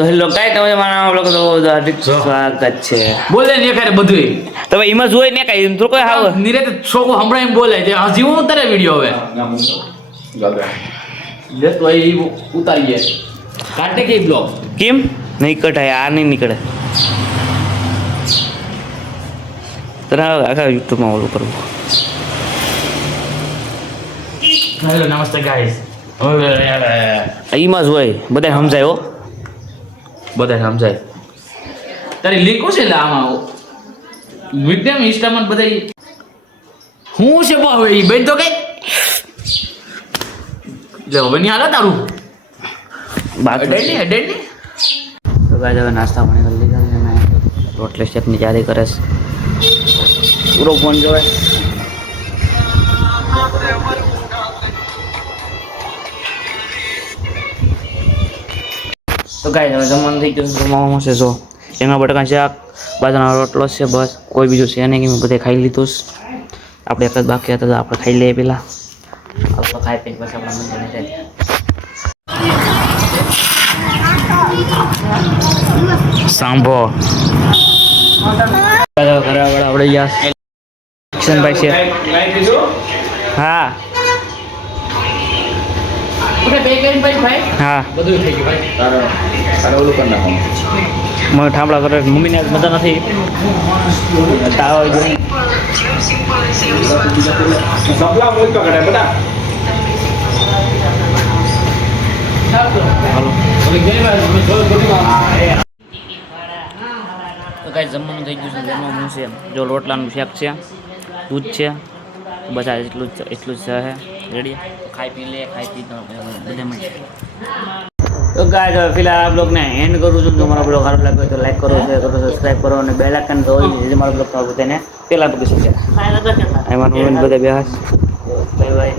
તો હેલો કાઈ તમે મારા બ્લોગ તો હાર્દિક સ્વાગત છે. બોલે ને ખરે બધું તમે એમાં જોઈ ને કાઈ તો કોઈ હાવ નિરે છોકો હમણાં એમ બોલે છે હજી હું તારે વિડિયો હવે લે તો એ ઉતારીએ કાટે કે બ્લોગ કેમ નહીં કઢાય આ નહીં નીકળે તરા આખા યુટ્યુબમાં ઓલું કરવું. હેલો નમસ્તે ગાઈસ એમાં જ હોય બધા સમજાય હો બધા સમજાય. તારી લિંક છે લે આમાં વિડિયો ઇન્સ્ટામાં બધા હું છે બહુ હવે ઈ બેન તો કઈ લે હવે ની હાલ તારું બાત ડેડી તો ગાય હવે નાસ્તા પાણી કરી લીધા છે ને રોટલી સ્ટેપની તૈયારી કરે છે. પૂરો ફોન જોવે તો ગાય હવે જમવાનું થઈ ગયું જમવામાં છે જો એના બટાકા શાક બાજરાનો રોટલો છે બસ કોઈ બીજું છે નહીં કે મેં બધે ખાઈ લીધું છે. આપણે એક જ બાકી હતા તો આપણે ખાઈ લઈએ પેલા આપણે ખાઈ પીને પછી આપણા મંદિરે જઈએ. સાંભો ઘરે આપણે ગયા કિશનભાઈ છે હા હા બધું થઈ ગયું ભાઈ તારે ઓલું કરી નાખો મને ઠામડા કરે મમ્મીને મજા નથી તાવ આવી ગયો. સપલા મોજ પકડે બધા હાલો તો કાંઈ જમવાનું થઈ ગયું છે જમવાનું છે જો રોટલાનું શાક છે દૂધ છે બધા એટલું જ છે રેડી ખાઈ પી લે ખાઈ પી બધે મળી. તો ગાય ફિલહાલ આ બ્લોગને એન્ડ કરું છું. જો મારો બ્લોગ સારો લાગ્યો તો લાઈક કરો શેર કરો સબસ્ક્રાઈબ કરો અને બેલ આઇકન તો હોય મારો બ્લોગ બધાને પહેલાં પગી શકે એમાં બધા બેહાસ બાય બાય.